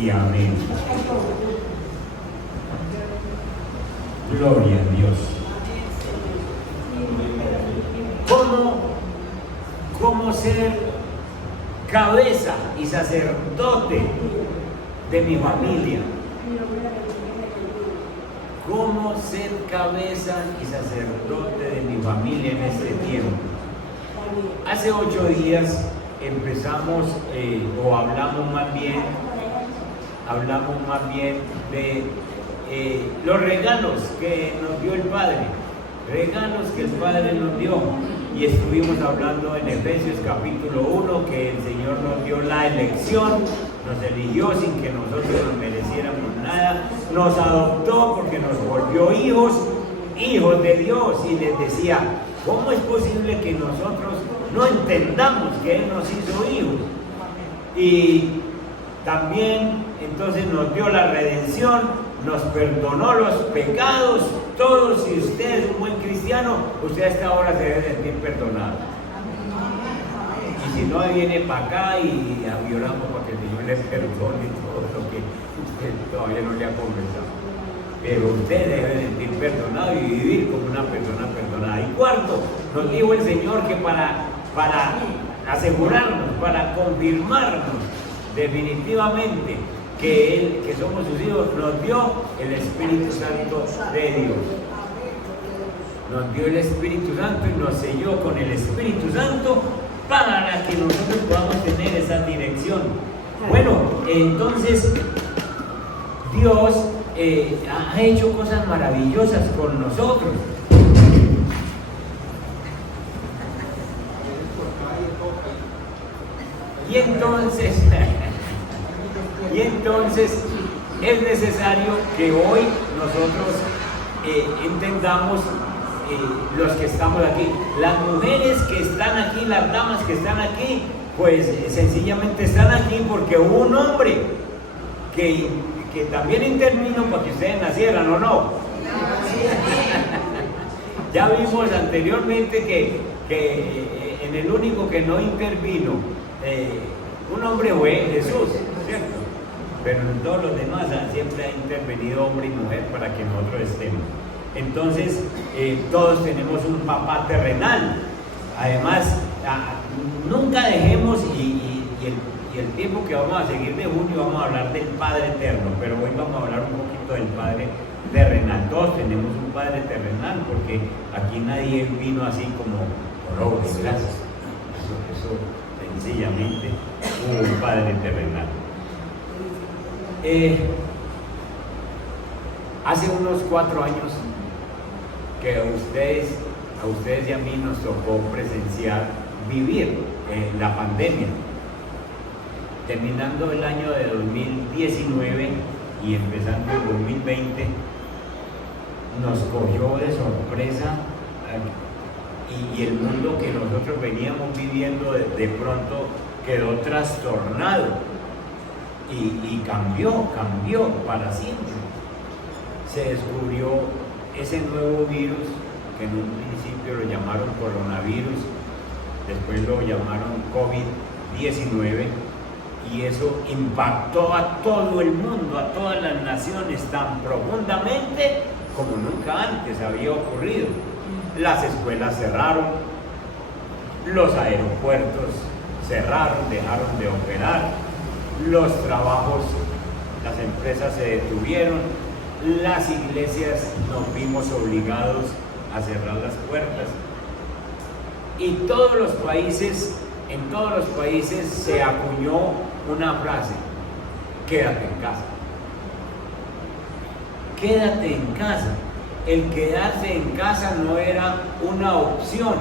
y amén. Gloria a Dios. ¿Cómo ser cabeza y sacerdote de mi familia? ¿Cómo ser cabeza y sacerdote de mi familia en este tiempo? Hace 8 días empezamos, o hablamos más bien de los regalos que nos dio el Padre, regalos que el Padre nos dio. Y estuvimos hablando en Efesios capítulo 1 que el Señor nos dio la elección, nos eligió sin que nosotros nos mereciéramos nada, nos adoptó porque nos volvió hijos de Dios, y les decía, ¿cómo es posible que nosotros no entendamos que Él nos hizo hijos? Y también entonces nos dio la redención, nos perdonó los pecados, todos. Si usted es un buen cristiano, usted a esta hora se debe sentir perdonado. Y si no, viene para acá y oramos para que el Señor le perdone todo lo que usted todavía no le ha confesado. Pero usted debe sentir perdonado y vivir como una persona perdonada. Y cuarto, nos dijo el Señor que para asegurarnos, para confirmarnos definitivamente que somos sus hijos, nos dio el Espíritu Santo de Dios. Nos dio el Espíritu Santo y nos selló con el Espíritu Santo para que nosotros podamos tener esa dirección. Bueno, entonces Dios ha hecho cosas maravillosas con nosotros. Y entonces es necesario que hoy nosotros entendamos, los que estamos aquí, las mujeres que están aquí, las damas que están aquí, pues sencillamente están aquí porque hubo un hombre que también intervino para que ustedes nacieran, ¿o no? Ya vimos anteriormente que en el único que no intervino, un hombre fue Jesús, ¿cierto? Pero en todos los demás siempre ha intervenido hombre y mujer para que nosotros estemos. Entonces, todos tenemos un papá terrenal. Además, nunca dejemos, y el tiempo que vamos a seguir de junio vamos a hablar del Padre eterno, pero hoy vamos a hablar un poquito del Padre terrenal. Todos tenemos un Padre terrenal, porque aquí nadie vino así como por obras, gracias. Eso sencillamente hubo un Padre terrenal. Hace unos 4 años que a ustedes y a mí nos tocó vivir la pandemia. Terminando el año de 2019 y empezando el 2020, nos cogió de sorpresa, y el mundo que nosotros veníamos viviendo de pronto quedó trastornado. Y cambió para siempre. Se descubrió ese nuevo virus que en un principio lo llamaron coronavirus, después lo llamaron COVID-19, y eso impactó a todo el mundo, a todas las naciones tan profundamente como nunca antes había ocurrido. Las escuelas cerraron, los aeropuertos cerraron, dejaron de operar, los trabajos, las empresas se detuvieron, las iglesias nos vimos obligados a cerrar las puertas, y en todos los países se acuñó una frase: quédate en casa. Quédate en casa. El quedarse en casa no era una opción,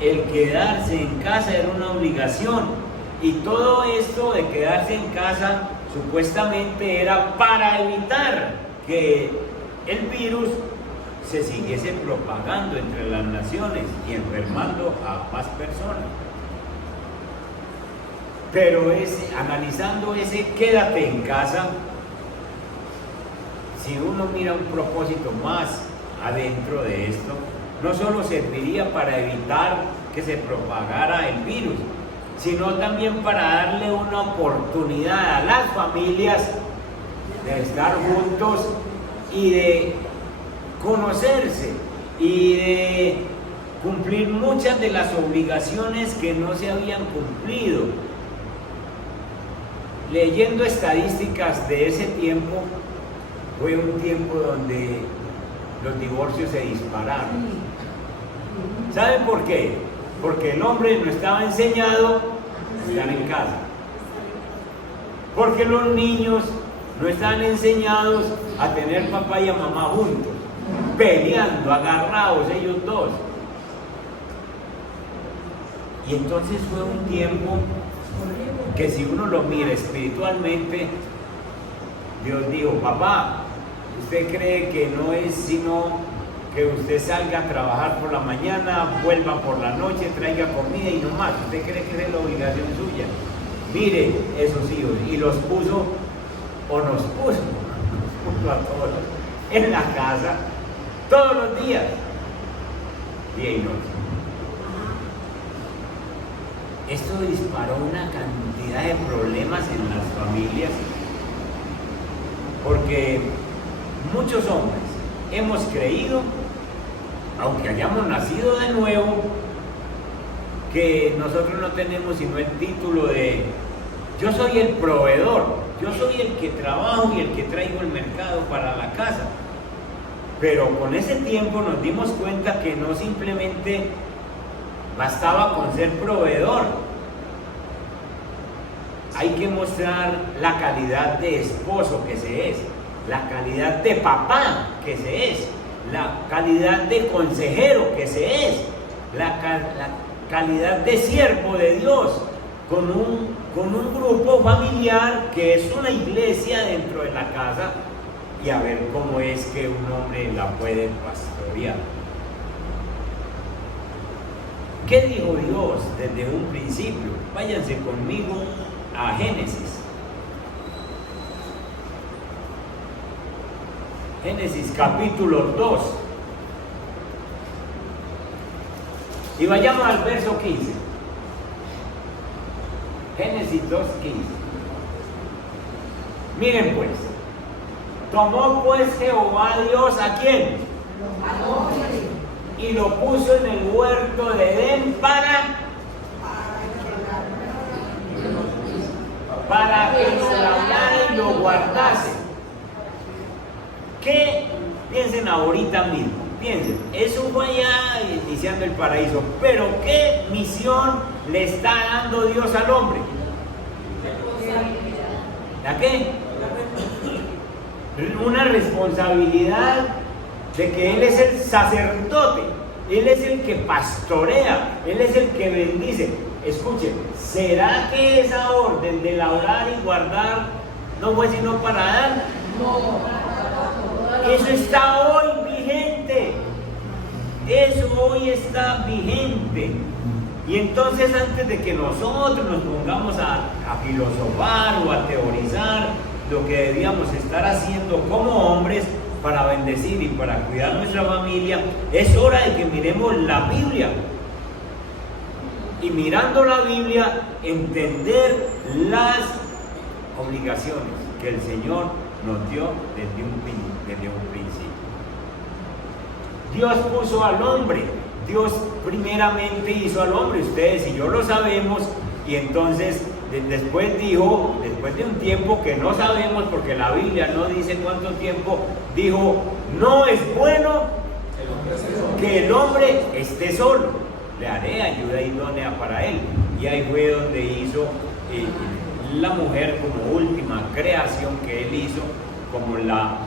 el quedarse en casa era una obligación. Y todo esto de quedarse en casa supuestamente era para evitar que el virus se siguiese propagando entre las naciones y enfermando a más personas. Pero analizando ese quédate en casa, si uno mira un propósito más adentro de esto, no solo serviría para evitar que se propagara el virus, sino también para darle una oportunidad a las familias de estar juntos y de conocerse y de cumplir muchas de las obligaciones que no se habían cumplido. Leyendo estadísticas de ese tiempo, fue un tiempo donde los divorcios se dispararon. ¿Saben por qué? Porque el hombre no estaba enseñado a estar en casa. Porque los niños no estaban enseñados a tener papá y a mamá juntos, peleando, agarrados ellos dos. Y entonces fue un tiempo que, si uno lo mira espiritualmente, Dios dijo: papá, ¿usted cree que no es sino que usted salga a trabajar por la mañana, vuelva por la noche, traiga comida y no más? ¿Usted cree que es la obligación suya? Mire esos hijos, y los puso, o nos puso a todos en la casa todos los días, día y noche. Esto disparó una cantidad de problemas en las familias, porque muchos hombres hemos creído, aunque hayamos nacido de nuevo, que nosotros no tenemos sino el título de yo soy el proveedor, yo soy el que trabajo y el que traigo el mercado para la casa. Pero con ese tiempo nos dimos cuenta que no simplemente bastaba con ser proveedor. Hay que mostrar la calidad de esposo que se es, la calidad de papá que se es, la calidad de consejero que se es, la calidad de siervo de Dios, con un grupo familiar que es una iglesia dentro de la casa, y a ver cómo es que un hombre la puede pastorear. ¿Qué dijo Dios desde un principio? Váyanse conmigo a Génesis. Génesis capítulo 2. Y vayamos al verso 15. Génesis 2:15. Miren pues, tomó pues Jehová Dios ¿a quién? Y lo puso en el huerto de Edén para que lo labrara y lo guardase. ¿Qué? Piensen ahorita mismo, piensen, eso fue ya iniciando el paraíso, pero ¿qué misión le está dando Dios al hombre? ¿La qué? Una responsabilidad de que Él es el sacerdote, Él es el que pastorea, Él es el que bendice. Escuchen, ¿será que esa orden de labrar y guardar no fue sino para Adán? No. Eso está hoy vigente. Eso hoy está vigente. Y entonces, antes de que nosotros nos pongamos a filosofar o a teorizar lo que debíamos estar haciendo como hombres para bendecir y para cuidar nuestra familia, es hora de que miremos la Biblia. Y mirando la Biblia, entender las obligaciones que el Señor nos dio desde un principio. Dios puso al hombre, Dios primeramente hizo al hombre, ustedes y yo lo sabemos, y entonces después dijo, después de un tiempo que no sabemos porque la Biblia no dice cuánto tiempo, dijo: no es bueno que el hombre esté solo, le haré ayuda idónea para él. Y ahí fue donde hizo la mujer como última creación que él hizo, como la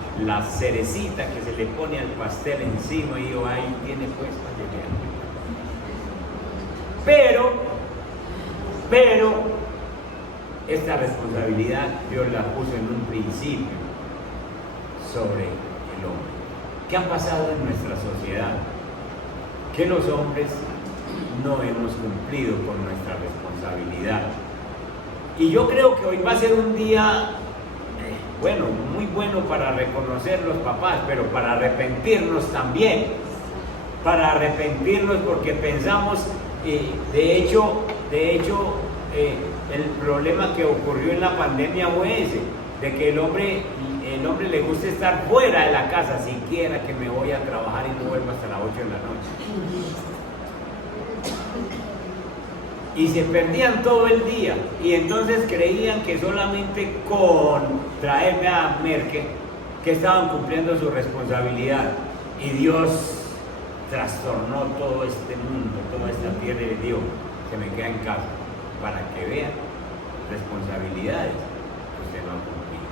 cerecita que se le pone al pastel encima, y yo ahí tiene puesta. Pero esta responsabilidad Dios la puso en un principio sobre el hombre. ¿Qué ha pasado en nuestra sociedad? Que los hombres no hemos cumplido con nuestra responsabilidad. Y yo creo que hoy va a ser un día bueno, muy bueno para reconocer los papás, pero para arrepentirnos también. Para arrepentirnos porque pensamos, de hecho, el problema que ocurrió en la pandemia fue ese, de que el hombre le gusta estar fuera de la casa, siquiera que me voy a trabajar y no vuelvo hasta las 8 de la noche. Y se perdían todo el día, y entonces creían que solamente con traerme a Merkel, que estaban cumpliendo su responsabilidad, y Dios trastornó todo este mundo, toda esta tierra, y les dijo, se me queda en casa, para que vean responsabilidades que usted no ha cumplido,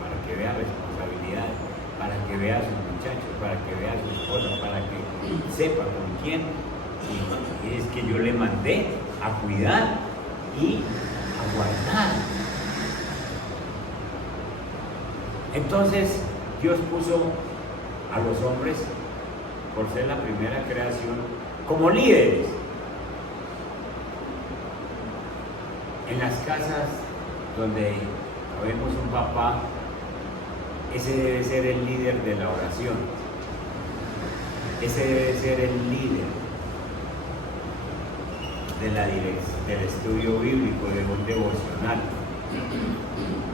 para que vea responsabilidades, para que vea a sus muchachos, para que vea a su esposa, para que sepa con quién, y es que yo le mandé a cuidar y a guardar. Entonces Dios puso a los hombres, por ser la primera creación, como líderes en las casas donde vemos un papá. Ese debe ser el líder de la oración, ese debe ser el líder del estudio bíblico, de un devocional.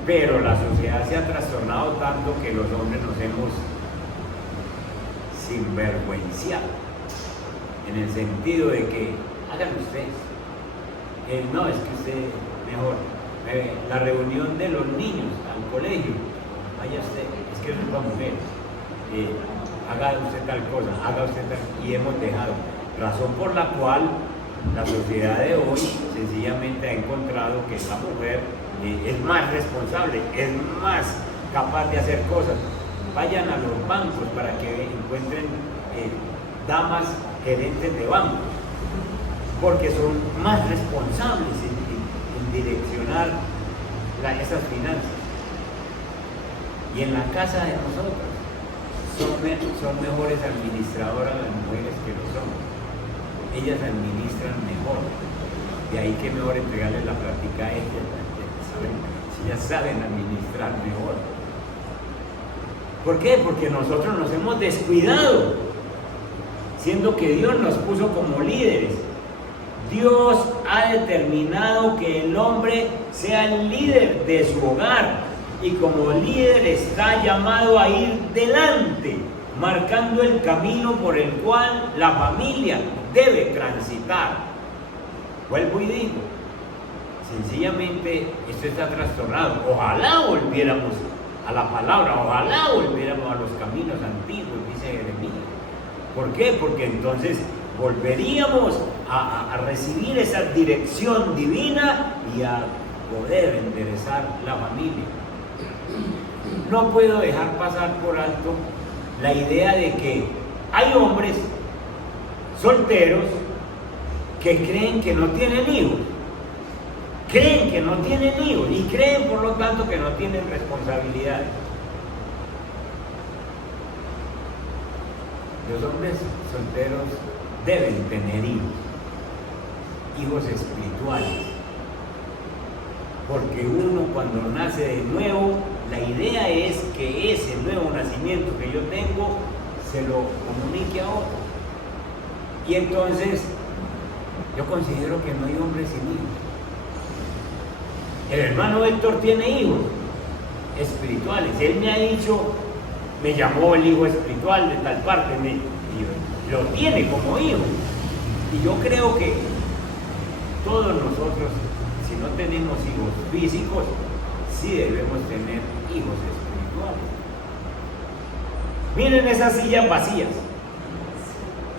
Pero la sociedad se ha trastornado tanto que los hombres nos hemos sinvergüenciado, en el sentido de que háganlo ustedes. No, es que usted mejor. La reunión de los niños al colegio, vaya usted, es que eso es para mujeres. Haga usted tal cosa, haga usted tal, y hemos dejado. Razón por la cual la sociedad de hoy sencillamente ha encontrado que la mujer es más responsable, es más capaz de hacer cosas. Vayan a los bancos para que encuentren damas gerentes de bancos, porque son más responsables en direccionar esas finanzas. Y en la casa de nosotros son mejores administradoras las mujeres que los hombres. Ellas administran mejor. De ahí que mejor entregarles la práctica a ellas, si ellas saben administrar mejor. ¿Por qué? Porque nosotros nos hemos descuidado, siendo que Dios nos puso como líderes. Dios ha determinado que el hombre sea el líder de su hogar, y como líder está llamado a ir delante, marcando el camino por el cual la familia debe transitar. Vuelvo y digo, sencillamente esto está trastornado. Ojalá volviéramos a la palabra, ojalá volviéramos a los caminos antiguos, dice Jeremías. ¿Por qué? Porque entonces volveríamos a recibir esa dirección divina y a poder enderezar la familia. No puedo dejar pasar por alto la idea de que hay hombres solteros que creen que no tienen hijos, y creen por lo tanto que no tienen responsabilidades. Los hombres solteros deben tener hijos espirituales, porque uno cuando nace de nuevo, la idea es que ese nuevo nacimiento que yo tengo se lo comunique a otro. Y entonces yo considero que no hay hombres sin hijos. El hermano Héctor tiene hijos espirituales. Él me ha dicho, me llamó el hijo espiritual de tal parte, y lo tiene como hijo. Y yo creo que todos nosotros, si no tenemos hijos físicos, sí debemos tener hijos espirituales. Miren esas sillas vacías.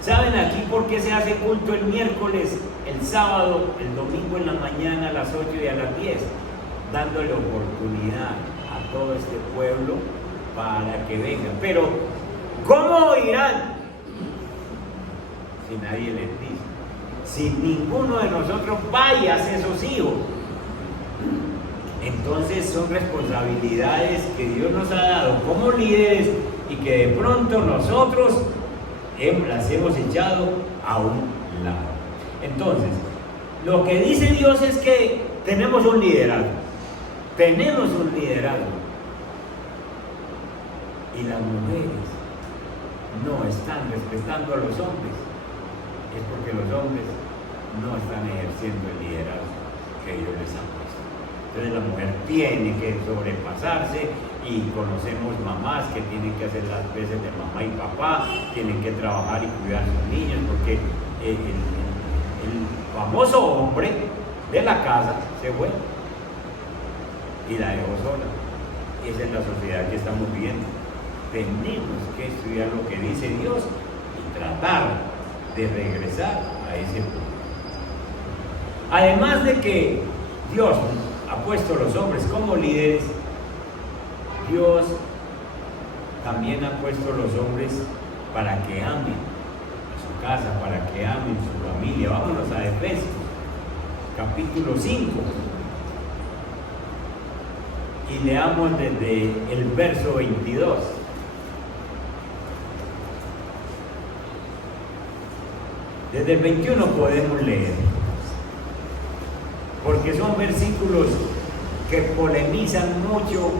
¿Saben aquí por qué se hace culto el miércoles, el sábado, el domingo en la mañana a las 8 y a las 10? Dándole oportunidad a todo este pueblo para que vengan. Pero, ¿cómo irán si nadie les dice? Si ninguno de nosotros vaya a hacer esos hijos. Entonces son responsabilidades que Dios nos ha dado como líderes y que de pronto nosotros las hemos echado a un lado. Entonces, lo que dice Dios es que tenemos un liderazgo. Tenemos un liderazgo. Y las mujeres no están respetando a los hombres. Es porque los hombres no están ejerciendo el liderazgo. que Dios les ha puesto. Entonces la mujer tiene que sobrepasarse, y conocemos mamás que tienen que hacer las veces de mamá y papá, tienen que trabajar y cuidar a sus niños, porque el famoso hombre de la casa se fue y la dejó sola. Esa es la sociedad que estamos viviendo. Tenemos que estudiar lo que dice Dios y tratar de regresar a ese punto. Además de que Dios ha puesto a los hombres como líderes, Dios también ha puesto a los hombres para que amen a su casa, para que amen a su familia. Vámonos a Efesios, capítulo 5. Y leamos desde el verso 22. Desde el 21 podemos leer, porque son versículos que polemizan mucho,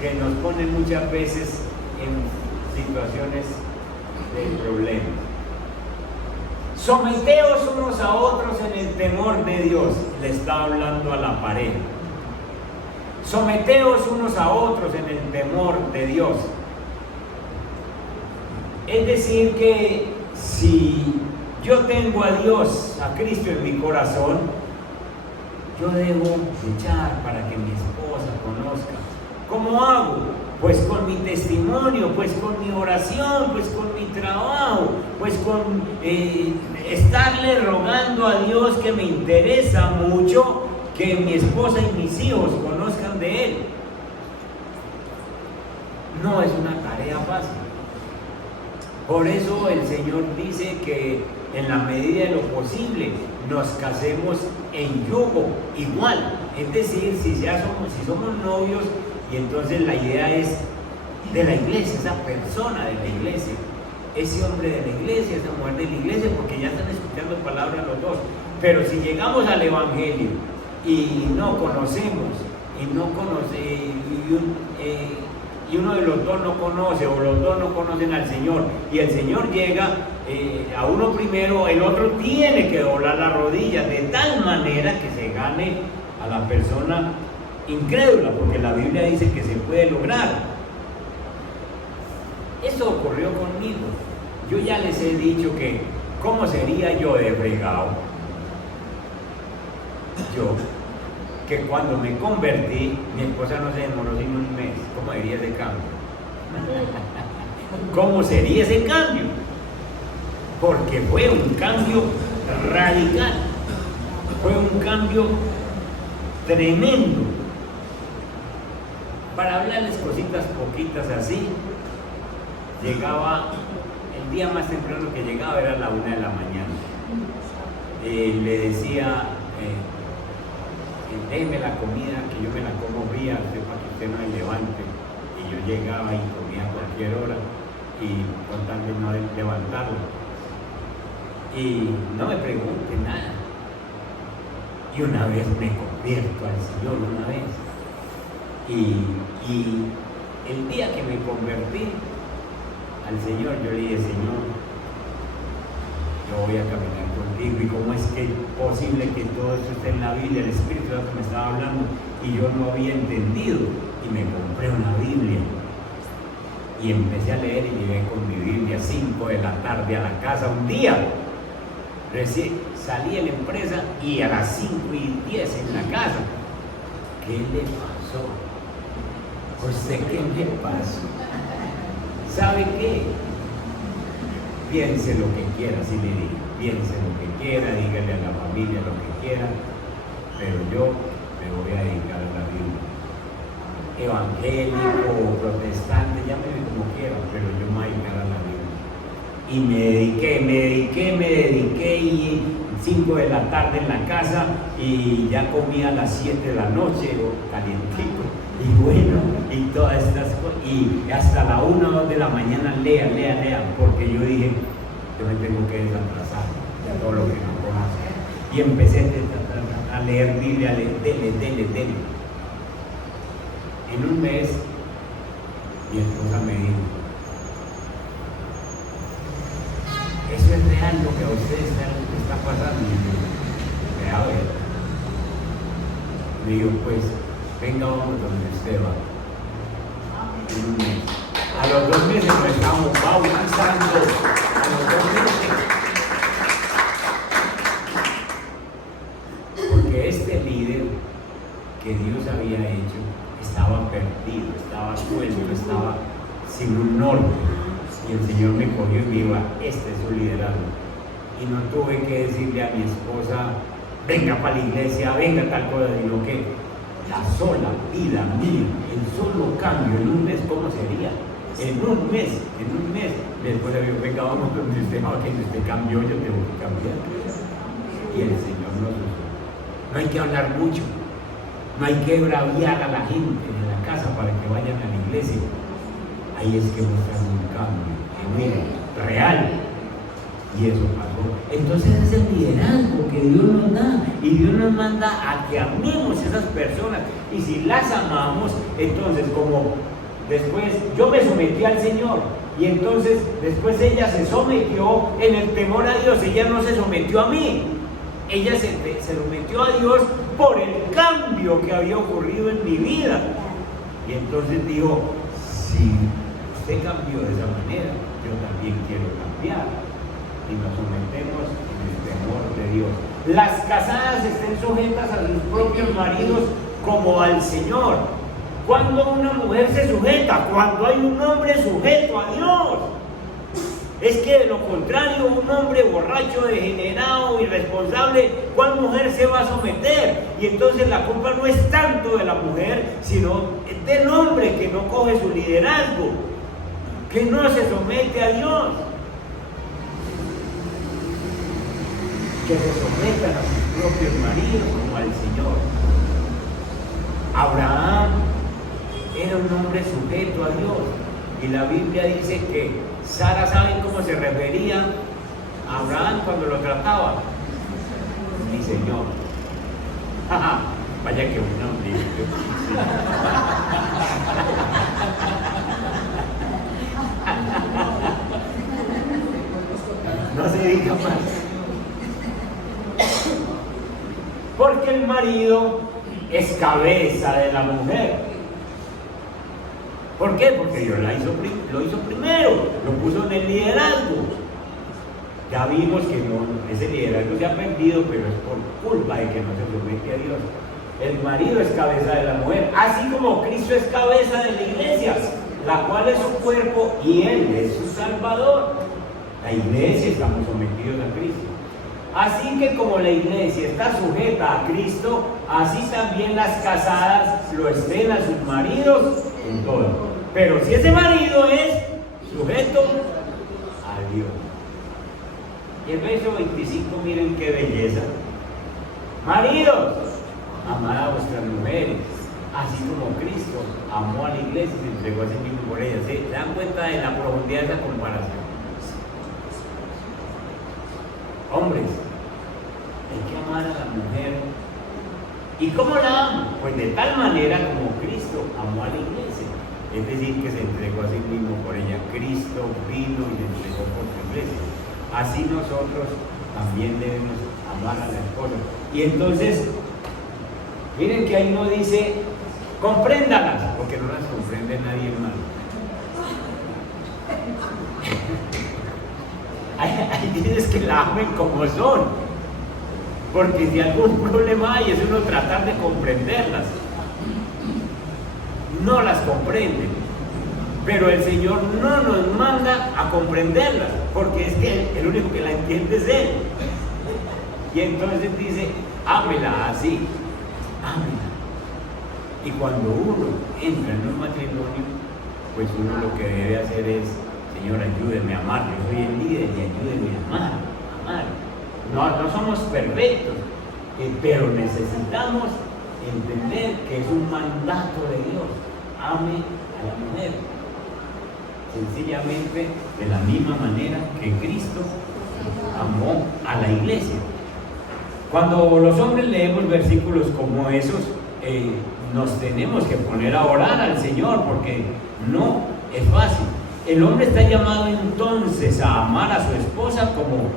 que nos ponen muchas veces en situaciones de problemas. Someteos unos a otros en el temor de Dios, le está hablando a la pareja. Someteos unos a otros en el temor de Dios. Es decir, que si yo tengo a Dios, a Cristo en mi corazón, yo debo luchar para que mi esposa conozca. ¿Cómo hago? Pues con mi testimonio, pues con mi oración, pues con mi trabajo, pues con estarle rogando a Dios, que me interesa mucho que mi esposa y mis hijos conozcan de Él. No es una tarea fácil. Por eso el Señor dice que en la medida de lo posible nos casemos en yugo igual. Es decir, si somos novios, y entonces la idea es de la iglesia, esa persona de la iglesia, ese hombre de la iglesia, esa mujer de la iglesia, porque ya están escuchando palabras los dos. Pero si llegamos al Evangelio y no conocemos, y uno de los dos no conoce, o los dos no conocen al Señor, y el Señor llega a uno primero, el otro tiene que doblar la rodilla de tal manera que se gane a la persona incrédula, porque la Biblia dice que se puede lograr. Eso ocurrió conmigo. Yo ya les he dicho que cómo sería yo de fregado, yo, que cuando me convertí, mi esposa no se demoró sino un mes. ¿Cómo sería ese cambio? ¿Cómo sería ese cambio? Porque fue un cambio radical, fue un cambio tremendo. Para hablarles cositas poquitas así, llegaba, el día más temprano que llegaba era a la 1 de la mañana. Le decía, déjeme la comida, que yo me la como fría, para que usted no me levante. Y yo llegaba y comía a cualquier hora, y con tal de no levantarlo. Y no me pregunte nada. Y una vez me convierto al Señor, una vez. Y el día que me convertí al Señor, yo le dije: Señor, yo voy a caminar contigo. ¿Y cómo es que es posible que todo esto esté en la Biblia? El Espíritu Santo me estaba hablando y yo no había entendido. Y me compré una Biblia y empecé a leer, y llegué con mi Biblia a 5 de la tarde a la casa un día. Recién salí de la empresa y a las 5:10 en la casa. ¿Qué le pasó? ¿Usted qué le pasó? ¿Sabe qué? Piense lo que quiera, así le digo. Piense lo que quiera, dígale a la familia lo que quiera, pero yo me voy a dedicar a la Biblia. Evangélico, protestante, llámeme como quiera, pero yo me voy a dedicar a la Biblia. Y me dediqué, y 5 de la tarde en la casa, y ya comía a las 7 de la noche, calientico, y bueno, y todas estas cosas, y hasta la 1 o 2 de la mañana lea, porque yo dije, yo me tengo que desatrasar de todo lo que no conozco. Y empecé a leer Biblia, dele. En un mes, mi esposa me dijo: ¿eso es real lo que a ustedes está pasando? Y yo, a ver. Me dijo, pues, venga, vamos donde usted va. En un mes. A los 2 meses nos estamos bautizando. A los 2 meses. Porque este líder que Dios había hecho estaba perdido, estaba suelto, estaba sin un norte. Y el Señor me cogió y me dijo, este es su liderazgo. Y no tuve que decirle a mi esposa, venga para la iglesia, venga tal cosa, sino que la sola vida mía, el solo cambio en un mes, ¿cómo sería? En un mes, después le digo, venga, vamos donde usted, que usted cambió, yo tengo que cambiar. Y el Señor nos usó. No hay que hablar mucho, no hay que braviar a la gente en la casa para que vayan a la iglesia. Ahí es que muestran un cambio, real. Y eso pasó. Entonces es el liderazgo que Dios nos da. Y Dios nos manda a que amemos a esas personas. Y si las amamos, entonces como después yo me sometí al Señor. Y entonces después ella se sometió en el temor a Dios. Ella no se sometió a mí. Ella se sometió a Dios por el cambio que había ocurrido en mi vida. Y entonces dijo, si usted cambió de esa manera, yo también quiero cambiar. Y nos sometemos en el temor de Dios. Las casadas estén sujetas a sus propios maridos como al Señor. Cuando una mujer se sujeta, cuando hay un hombre sujeto a Dios. Es que de lo contrario, un hombre borracho, degenerado, irresponsable, ¿cuál mujer se va a someter? Y entonces la culpa no es tanto de la mujer, sino del hombre que no coge su liderazgo, que no se somete a Dios. Que se sometan a sus propios maridos como al Señor. Abraham era un hombre sujeto a Dios. Y la Biblia dice que Sara, ¿saben cómo se refería a Abraham cuando lo trataba? Mi Señor. Vaya que un hombre. No se diga más. Porque el marido es cabeza de la mujer. ¿Por qué? Porque Dios lo hizo primero, lo puso en el liderazgo. Ya vimos que ese liderazgo se ha perdido, pero es por culpa de que no se somete a Dios. El marido es cabeza de la mujer, así como Cristo es cabeza de la iglesia, la cual es su cuerpo y Él es su Salvador. La iglesia estamos sometidos a Cristo. Así que como la iglesia está sujeta a Cristo, así también las casadas lo estén a sus maridos en todo. Pero si ese marido es sujeto a Dios. Y el verso 25, miren qué belleza. Maridos, amad a vuestras mujeres, así como Cristo amó a la iglesia y se entregó a sí mismo por ella. ¿Se dan cuenta de la profundidad de esa comparación? Hombres, hay que amar a la mujer. ¿Y cómo la amo? Pues de tal manera como Cristo amó a la iglesia. Es decir, que se entregó a sí mismo por ella. Cristo vino y se entregó por su iglesia. Así nosotros también debemos amar a la esposa. Y entonces, miren que ahí no dice, compréndalas, porque no las comprende nadie más. Ahí tienes que la amen como son, porque si algún problema hay es uno tratar de comprenderlas. No las comprenden, pero el Señor no nos manda a comprenderlas, porque es que el único que la entiende es Él. Y entonces dice, ámela así, ámela. Y cuando uno entra en un matrimonio, pues uno lo que debe hacer es, Señor, ayúdeme a amar, yo soy el líder y ayúdeme a amar, No somos perfectos, pero necesitamos entender que es un mandato de Dios. Ame a la mujer, sencillamente de la misma manera que Cristo amó a la iglesia. Cuando los hombres leemos versículos como esos, nos tenemos que poner a orar al Señor, porque no es fácil. El hombre está llamado entonces a amar a su esposa como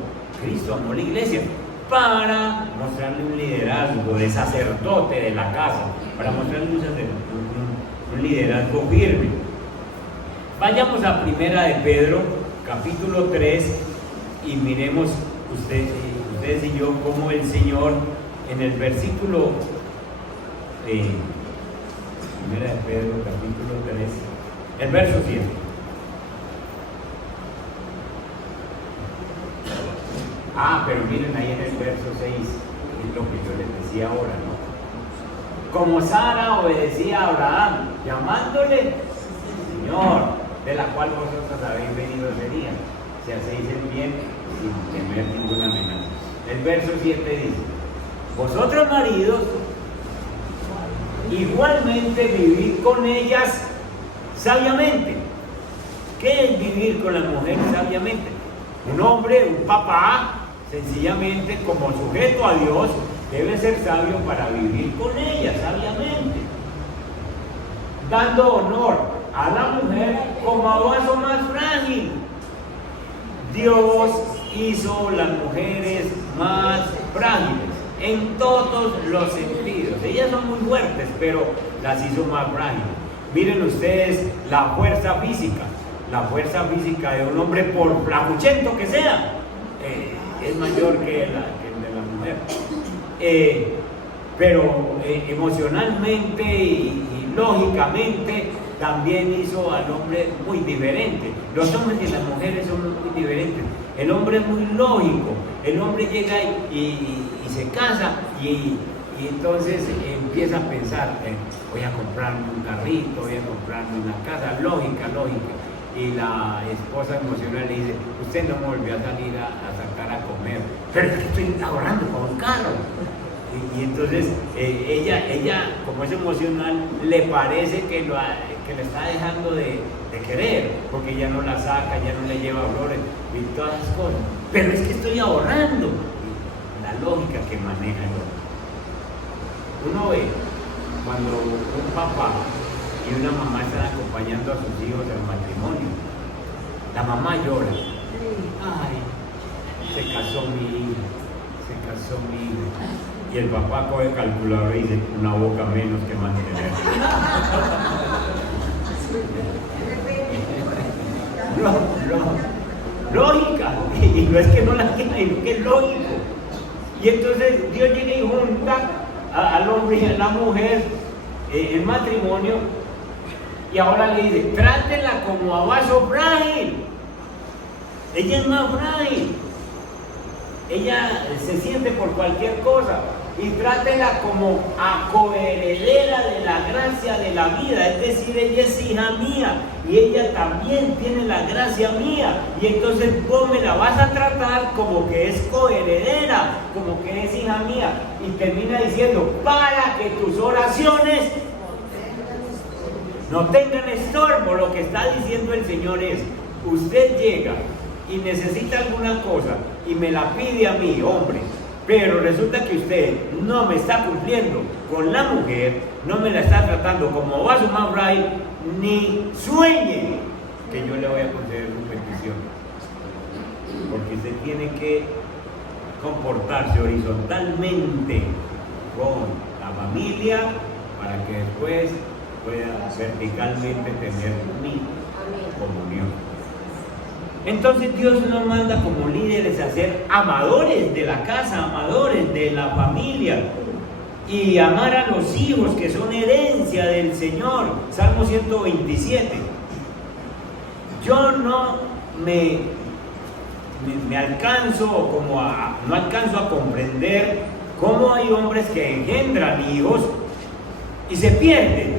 Cristo amó a la iglesia. para mostrarle un liderazgo de sacerdote de la casa, para mostrarle un liderazgo firme. Vayamos a Primera de Pedro, capítulo 3, y miremos ustedes y yo cómo el Señor en el versículo Primera de Pedro, capítulo 3, el verso 7. Pero miren ahí en el verso 6, es lo que yo les decía ahora, ¿no? Como Sara obedecía a Abraham, llamándole Señor, de la cual vosotros habéis venido ese día, si hacéis el bien sin temer ninguna amenaza. El verso 7 dice: vosotros maridos, igualmente vivid con ellas sabiamente. ¿Qué es vivir con las mujeres sabiamente? Un hombre, un papá, sencillamente como sujeto a Dios, debe ser sabio para vivir con ellas sabiamente, dando honor a la mujer como a vaso más frágil. Dios hizo las mujeres más frágiles en todos los sentidos. Ellas son muy fuertes, pero las hizo más frágiles. Miren ustedes la fuerza física de un hombre, por flacuchento que sea, es mayor que el de la mujer. Pero emocionalmente y lógicamente también hizo al hombre muy diferente. Los hombres y las mujeres son muy diferentes. El hombre es muy lógico. El hombre llega y se casa y entonces empieza a pensar, voy a comprarme un carrito, voy a comprarme una casa, lógica. Y la esposa emocional le dice: usted no me volvió a salir a sacar a comer, pero es que estoy ahorrando para un carro. Y entonces ella, como es emocional, le parece que le está dejando de querer, porque ya no la saca, ya no le lleva flores y todas las cosas. Pero es que estoy ahorrando. La lógica que maneja el hombre. Uno ve cuando un papá y una mamá están acompañando a sus hijos al matrimonio. La mamá llora. Ay, se casó mi hija. Y el papá coge el calculador y dice: una boca menos que mantener. Lógica. Y no es que no la tenga, es que es lógico. Y entonces Dios llega y junta al hombre y a la mujer el matrimonio. Y ahora le dice: trátela como a vaso frágil. Ella es más frágil. Ella se siente por cualquier cosa. Y trátela como a coheredera de la gracia de la vida. Es decir, ella es hija mía y ella también tiene la gracia mía. Y entonces vos me la vas a tratar como que es coheredera, como que es hija mía. Y termina diciendo: para que tus oraciones no tengan estorbo. Lo que está diciendo el Señor es: usted llega y necesita alguna cosa y me la pide a mí, hombre, pero resulta que usted no me está cumpliendo con la mujer, no me la está tratando como vaso más frágil, ni sueñe que yo le voy a conceder su petición, porque usted tiene que comportarse horizontalmente con la familia para que después pueda verticalmente tener mi comunión. Entonces Dios nos manda como líderes a ser amadores de la casa, amadores de la familia, y amar a los hijos que son herencia del Señor. Salmo 127. Yo no me alcanzo no alcanzo a comprender cómo hay hombres que engendran hijos y se pierden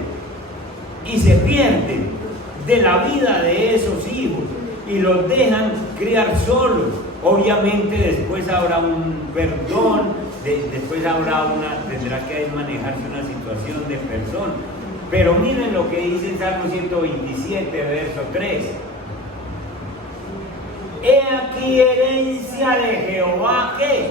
de la vida de esos hijos y los dejan criar solos. Obviamente después habrá un perdón, después tendrá que manejarse una situación de perdón. Pero miren lo que dice el Salmo 127, verso 3. He aquí herencia de Jehová, ¿qué?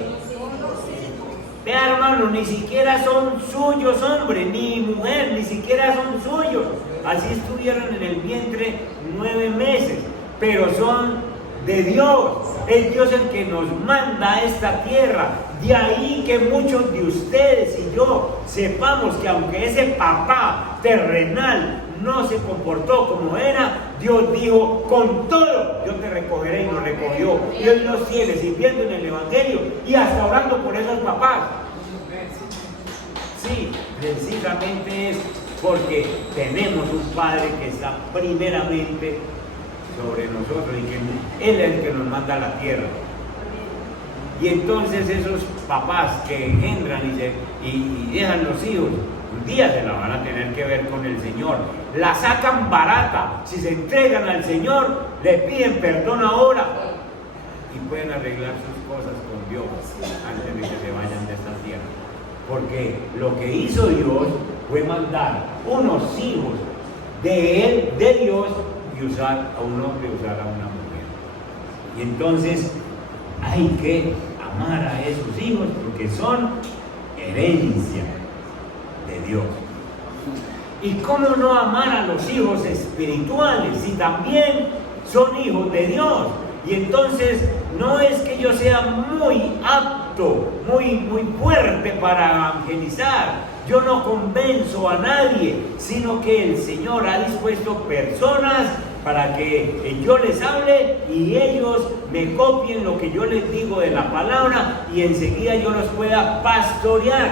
Vea, hermano, ni siquiera son suyos, hombre, ni mujer, ni siquiera son suyos. Así estuvieron en el vientre 9 meses. Pero son de Dios. Es Dios el que nos manda a esta tierra. De ahí que muchos de ustedes y yo sepamos que aunque ese papá terrenal no se comportó como era, Dios dijo, con todo yo te recogeré, y nos recogió. Y hoy nos tiene sirviendo en el Evangelio y hasta orando por esos papás. Sí, precisamente es porque tenemos un Padre que está primeramente sobre nosotros y que Él es el que nos manda a la tierra. Y entonces esos papás que engendran y dejan los hijos, un día se la van a tener que ver con el Señor. La sacan barata. Si se entregan al Señor, le piden perdón ahora y pueden arreglar sus cosas con Dios antes de que se vayan de esta tierra. Porque lo que hizo Dios fue mandar unos hijos de Él, de Dios, y usar a un hombre y usar a una mujer. Y entonces hay que amar a esos hijos porque son herencia de Dios. ¿Y cómo no amar a los hijos espirituales si también son hijos de Dios? Y entonces no es que yo sea muy apto, muy fuerte para evangelizar. Yo no convenzo a nadie, sino que el Señor ha dispuesto personas para que yo les hable y ellos me copien lo que yo les digo de la palabra y enseguida yo los pueda pastorear.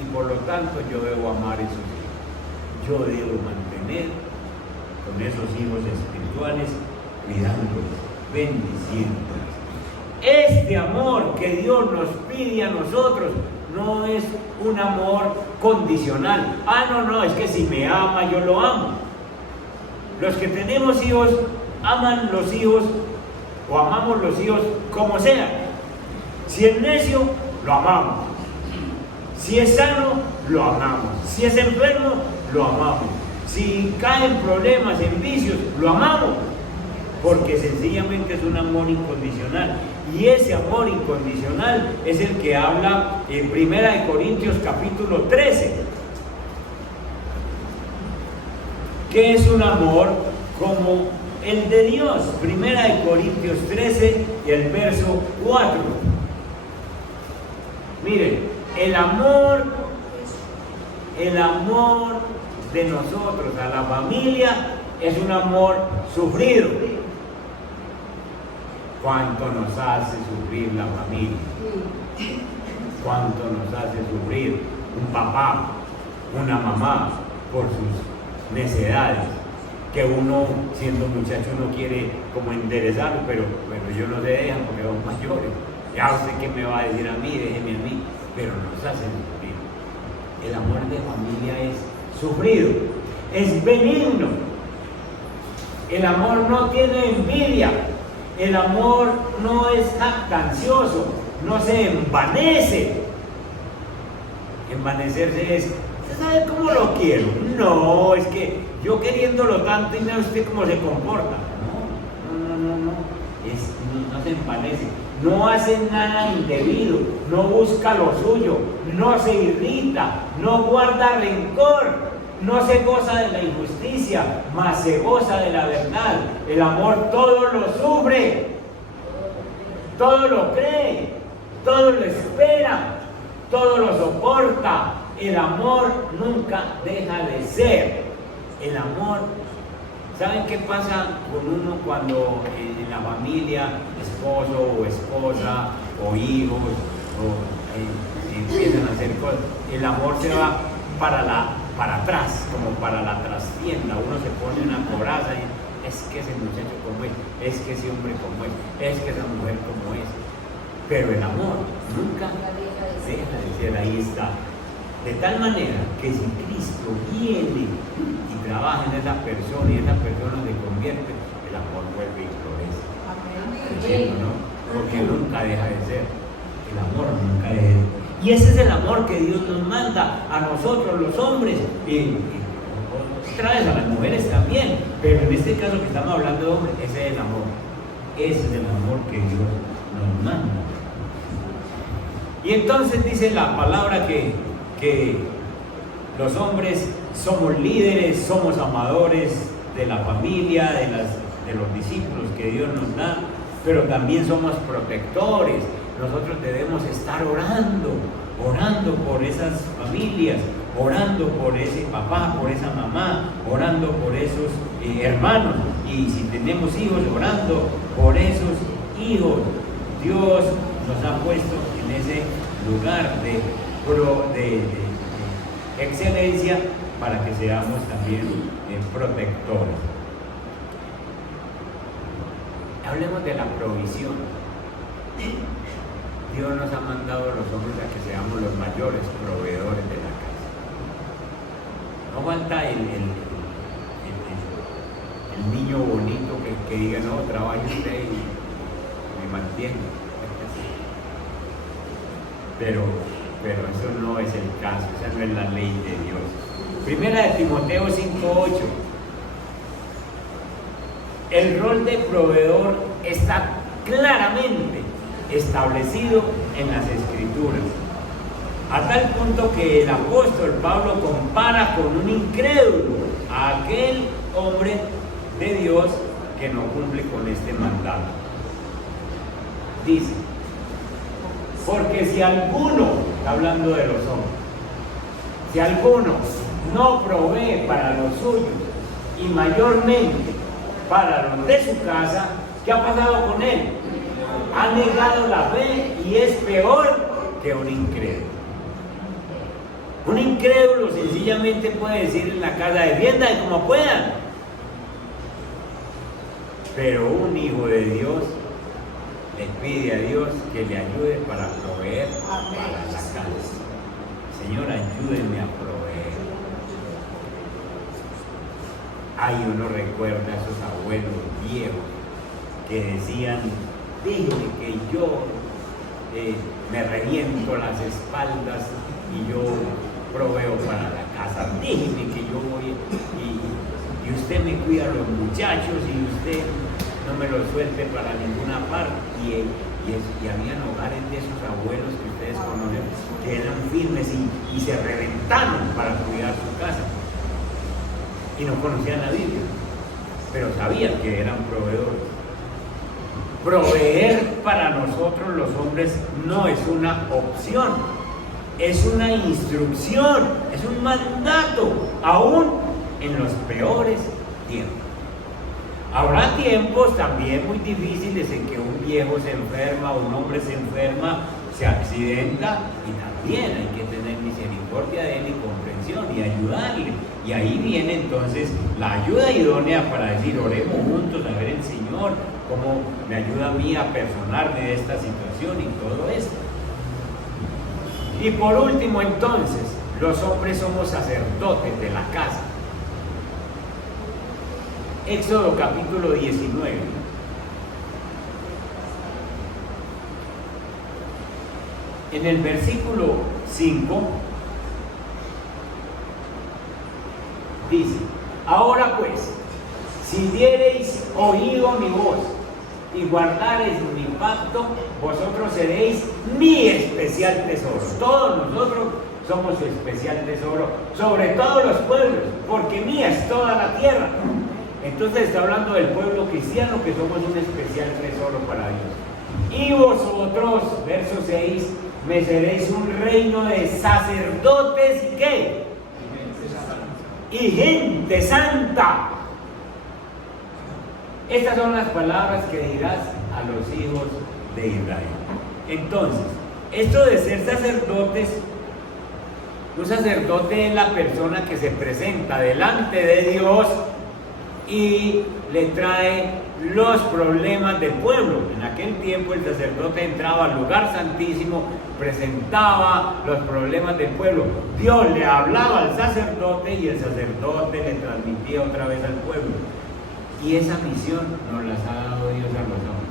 Y por lo tanto yo debo amar a esos hijos. Yo debo mantener con esos hijos espirituales, cuidándolos, bendiciéndolos. Este amor que Dios nos pide a nosotros no es un amor condicional. No, es que si me ama, yo lo amo. Los que tenemos hijos, aman los hijos o amamos los hijos como sea. Si es necio, lo amamos. Si es sano, lo amamos. Si es enfermo, lo amamos. Si cae en problemas, en vicios, lo amamos. Porque sencillamente es un amor incondicional. Y ese amor incondicional es el que habla en 1 Corintios capítulo 13. Que es un amor como el de Dios. 1 Corintios 13 y el verso 4. Miren, el amor de nosotros a la familia es un amor sufrido. ¿Cuánto nos hace sufrir la familia? ¿Cuánto nos hace sufrir un papá, una mamá por sus necedades? Que uno, siendo muchacho, uno quiere como enderezarlo, pero ellos no se dejan porque son mayores. Ya usted qué me va a decir a mí, déjeme a mí, pero nos hacen sufrir. El amor de familia es sufrido, es benigno. El amor no tiene envidia. El amor no es jactancioso, no se envanece. Envanecerse es, ¿usted sabe cómo lo quiero? No, es que yo queriéndolo tanto y mira usted cómo se comporta. No. No se envanece, no hace nada indebido, no busca lo suyo, no se irrita, no guarda rencor. No se goza de la injusticia, mas se goza de la verdad. El amor todo lo sufre, todo lo cree, todo lo espera, todo lo soporta. El amor nunca deja de ser. El amor, ¿saben qué pasa con uno cuando en la familia, esposo o esposa o hijos empiezan a hacer cosas? El amor se va para atrás, como para la trastienda. Uno se pone una coraza y es que ese muchacho como es que ese hombre como es que esa mujer como es. Pero el amor nunca deja de ser, ahí está. De tal manera que si Cristo viene y trabaja en esa persona y esa persona se convierte, el amor vuelve y florece. ¿No? Porque nunca deja de ser. El amor nunca deja de ser. Y ese es el amor que Dios nos manda a nosotros los hombres y otra vez a las mujeres también, pero en este caso que estamos hablando de hombres, ese es el amor. Ese es el amor que Dios nos manda. Y entonces dice la palabra que los hombres somos líderes, somos amadores de la familia, de los discípulos que Dios nos da, pero también somos protectores. nosotros debemos estar orando por esas familias, orando por ese papá, por esa mamá, orando por esos hermanos, y si tenemos hijos, orando por esos hijos. Dios nos ha puesto en ese lugar de excelencia para que seamos también protectores. Hablemos de la provisión. Dios nos ha mandado a los hombres a que seamos los mayores proveedores de la casa. No falta el niño bonito que diga, no, trabaje usted y me mantiene. Pero eso no es el caso, esa no es la ley de Dios. Primera de Timoteo 5:8. El rol de proveedor está claramente establecido en las Escrituras, a tal punto que el apóstol Pablo compara con un incrédulo a aquel hombre de Dios que no cumple con este mandato. Dice, porque si alguno, está hablando de los hombres, si alguno no provee para los suyos y mayormente para los de su casa, ¿qué ha pasado con él? Ha negado la fe y es peor que un incrédulo. Un incrédulo sencillamente puede decir en la casa, defiendan como puedan. Pero un hijo de Dios le pide a Dios que le ayude para proveer para la casa. Señor, ayúdenme a proveer. Ay, uno recuerda a esos abuelos viejos que decían, déjeme que yo me reviento las espaldas y yo proveo para la casa, déjeme que yo voy y usted me cuida a los muchachos y usted no me los suelte para ninguna parte. Y habían hogares de esos abuelos que ustedes conocen que eran firmes y se reventaron para cuidar su casa. Y no conocían la Biblia, pero sabían que eran proveedores. Proveer para nosotros los hombres no es una opción, es una instrucción, es un mandato, aún en los peores tiempos. Habrá tiempos también muy difíciles en que un viejo se enferma, un hombre se enferma, se accidenta, y también hay que tener misericordia de él y comprensión y ayudarle. Y ahí viene entonces la ayuda idónea para decir, oremos juntos a ver el Señor cómo me ayuda a mí a personarme de esta situación y todo esto. Y por último entonces, los hombres somos sacerdotes de la casa. Éxodo capítulo 19. En el versículo 5 dice, ahora pues, si diereis oído a mi voz y guardareis mi pacto, vosotros seréis mi especial tesoro. Todos nosotros somos su especial tesoro sobre todos los pueblos, porque mía es toda la tierra. Entonces está hablando del pueblo cristiano, que somos un especial tesoro para Dios. Y vosotros, verso 6, me seréis un reino de sacerdotes y ¿qué? Y gente santa. Estas son las palabras que dirás a los hijos de Israel. Entonces, esto de ser sacerdotes, un sacerdote es la persona que se presenta delante de Dios y le trae los problemas del pueblo. En aquel tiempo el sacerdote entraba al lugar santísimo, presentaba los problemas del pueblo. Dios le hablaba al sacerdote y el sacerdote le transmitía otra vez al pueblo. Y esa misión nos las ha dado Dios a los hombres.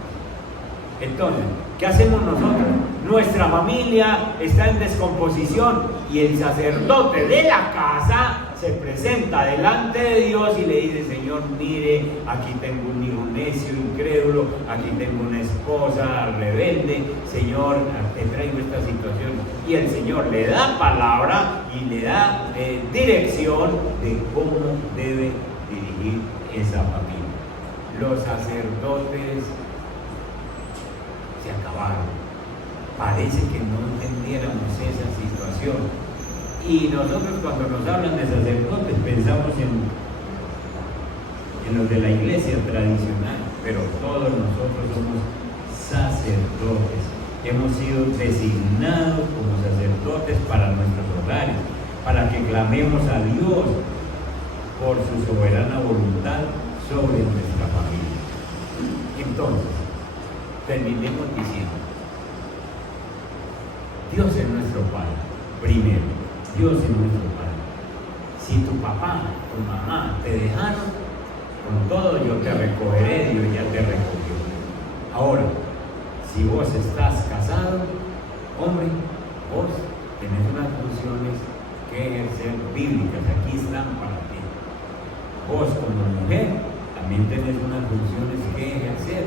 Entonces, ¿qué hacemos nosotros? Nuestra familia está en descomposición y el sacerdote de la casa se presenta delante de Dios y le dice, Señor, mire, aquí tengo un hijo necio, incrédulo, aquí tengo una esposa rebelde, Señor, te traigo esta situación. Y el Señor le da palabra y le da dirección de cómo debe dirigir esa familia. Los sacerdotes se acabaron. parece que no entendiéramos esa situación. Y nosotros cuando nos hablan de sacerdotes pensamos en los de la iglesia tradicional, pero todos nosotros somos sacerdotes. Hemos sido designados como sacerdotes para nuestros hogares, para que clamemos a Dios por su soberana voluntad sobre nuestra familia. Entonces, terminemos diciendo, Dios es nuestro Padre, primero, Dios es nuestro Padre. Si tu papá, tu mamá te dejaron, con todo yo te recogeré, Dios ya te recogió. Ahora, si vos estás casado, hombre, vos tenés unas funciones que ejercer bíblicas, aquí están para ti. Vos como mujer también tenés unas funciones que ejercer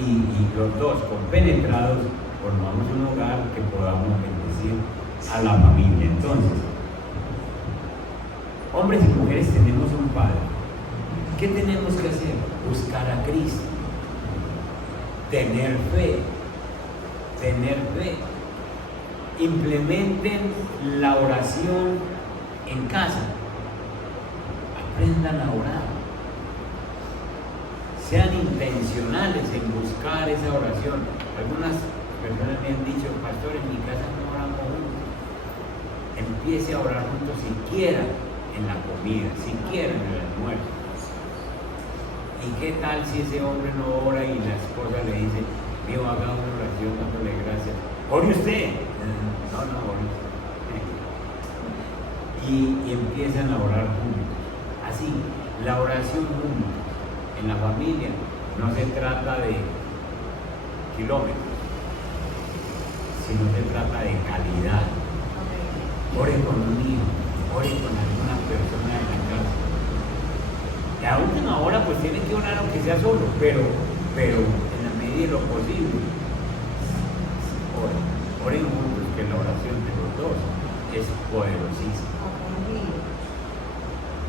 y los dos compenetrados formamos un hogar que podamos bendecir a la familia. Entonces, hombres y mujeres tenemos un Padre. ¿Qué tenemos que hacer? Buscar a Cristo, tener fe, implementen la oración en casa, aprendan a orar, sean intencionales en buscar esa oración. Algunas personas me han dicho, pastor, en mi casa no oramos juntos. Empiece a orar juntos siquiera en la comida, siquiera en el almuerzo. ¿Y qué tal si ese hombre no ora y la esposa le dice, mío, haga una oración dándole gracias? ¿Ore usted? No, ore usted. Y empiezan a orar juntos. Así, la oración juntos en la familia no se trata de kilómetros, sino se trata de calidad. Ore con un hijo, ore con alguna persona de la casa. Y a última hora pues tiene que orar aunque sea solo, pero en la medida de lo posible, oren juntos, que la oración de los dos es poderosísima.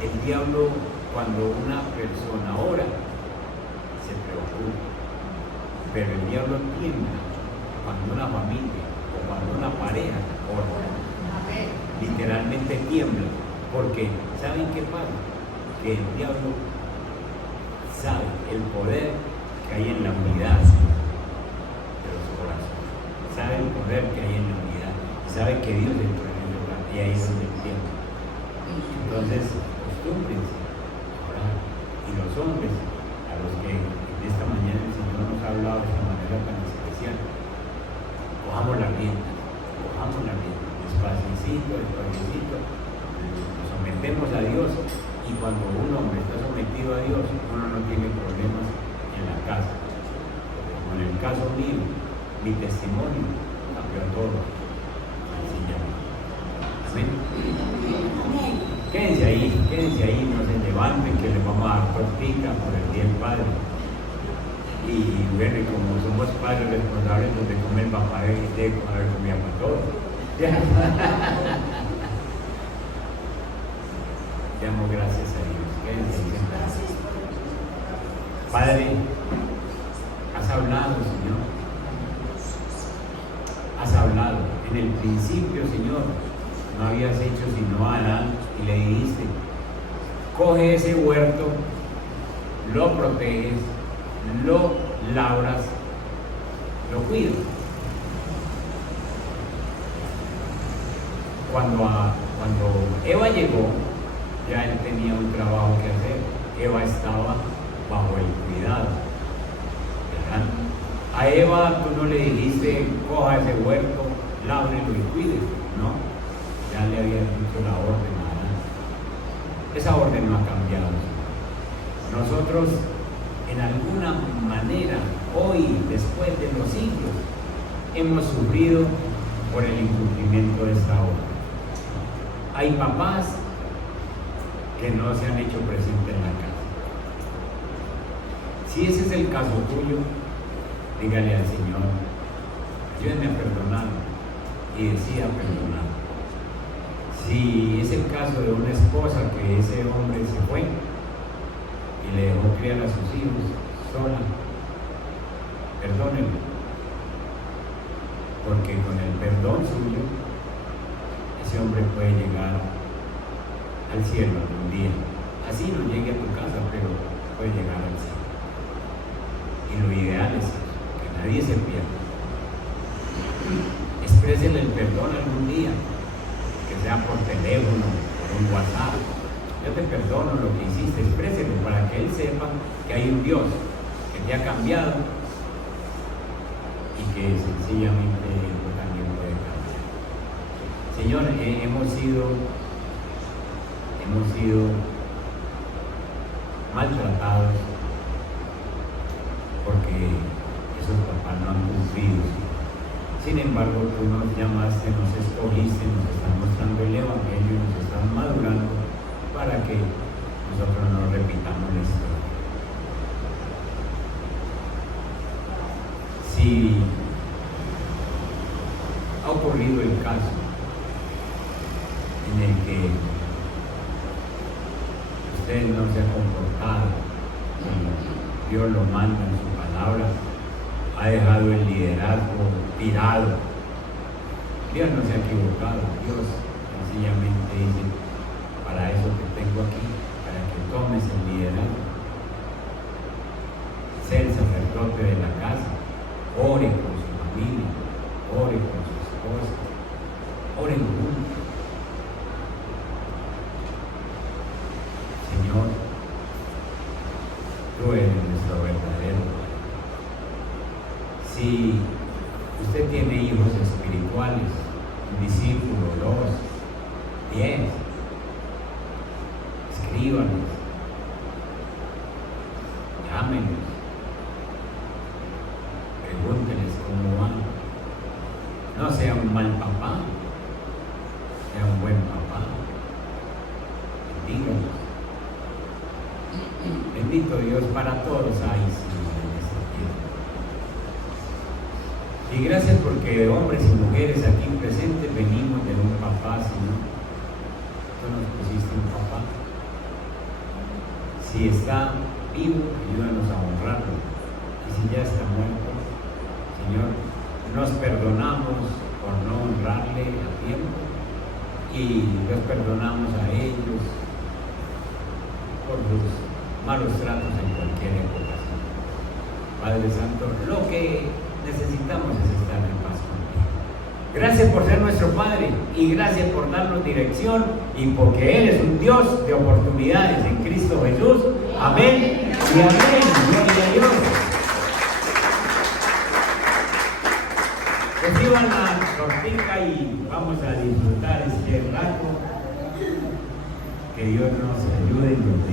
El diablo, cuando una persona ora, se preocupa, pero el diablo tiembla cuando una familia o cuando una pareja ora. Literalmente tiembla, porque ¿saben qué pasa? Que el diablo sabe el poder que hay en la unidad de los corazones, sabe el poder que hay en la unidad, sabe que Dios entró en el hogar y ahí es donde entiende. Entonces, acostúmbrense a orar. Y los hombres, a los que esta mañana el Señor nos ha hablado de esta manera tan especial, cojamos la rienda, despacito, nos sometemos a Dios. Y cuando un hombre está sometido a Dios, uno no tiene problemas en la casa. Como en el caso mío, mi testimonio cambió todo. Amén. Quédense ahí, no se levanten, que les vamos a dar tortita por el Día del Padre. Y bueno, y como somos padres responsables, donde come el papá de haber comida para todos. Damos gracias a Dios. Padre, has hablado, Señor. Has hablado. En el principio, Señor, no habías hecho sino a Adán y le dijiste, coge ese huerto, lo proteges, lo labras, lo cuidas. Cuando Eva llegó, ya él tenía un trabajo que hacer. Eva estaba bajo el cuidado. ¿Verdad? A Eva tú no le dijiste, coja ese huerto, lábrelo y cuide. No, ya le habías dicho la orden a Adán. Esa orden no ha cambiado. Nosotros, en alguna manera, hoy, después de los siglos, hemos sufrido por el incumplimiento de esta orden. Hay papás que no se han hecho presentes en la casa. Si ese es el caso tuyo, dígale al Señor, ayúdame a perdonar, y decida perdonar. Si es el caso de una esposa que ese hombre se fue y le dejó criar a sus hijos sola, perdónenlo. porque con el perdón suyo, ese hombre puede llegar al cielo algún día. Así no llegue a tu casa, pero puede llegar al cielo. Y lo ideal es que nadie se pierda. Exprésele el perdón algún día, que sea por teléfono, por un WhatsApp. Yo te perdono lo que hiciste, expréselo para que él sepa que hay un Dios que te ha cambiado y que sencillamente él también puede cambiar. Señor, hemos sido maltratados porque esos papás no han cumplido. Sin embargo, tú nos llamaste, nos escogiste, nos estás mostrando el Evangelio, nos estás madurando para que nosotros no repitamos la historia. Si ha ocurrido el caso en el que usted no se ha comportado como Dios lo manda en su palabra, ha dejado el liderazgo tirado, Dios no se ha equivocado, Dios sencillamente dice: para eso te tengo aquí, para que tomes el liderazgo. Sé el sacerdote de la casa, ore con su familia, ore con su esposa, oren juntos. Señor, tú eres nuestro verdadero Padre. Si usted tiene hijos espirituales, un discípulo, 2, 10, escríbanos, llámenos, pregúnteles cómo van. No sea un mal papá, sea un buen papá. Bendíganos. Bendito Dios, para todos hay Señor en este tiempo. Y gracias porque hombres y mujeres aquí presentes venimos de un papá, Señor. Tú nos pusiste un papá. Si está vivo, ayúdanos a honrarlo. Y si ya está muerto, Señor, nos perdonamos por no honrarle a tiempo y los perdonamos a ellos por los malos tratos en cualquier época. Padre Santo, lo que necesitamos es estar en paz contigo. Gracias por ser nuestro Padre y gracias por darnos dirección y porque eres un Dios de oportunidades en Cristo Jesús. Amén y amén. Gloria a Dios. Reciban la tortica y vamos a disfrutar este rato. Que Dios nos ayude y nos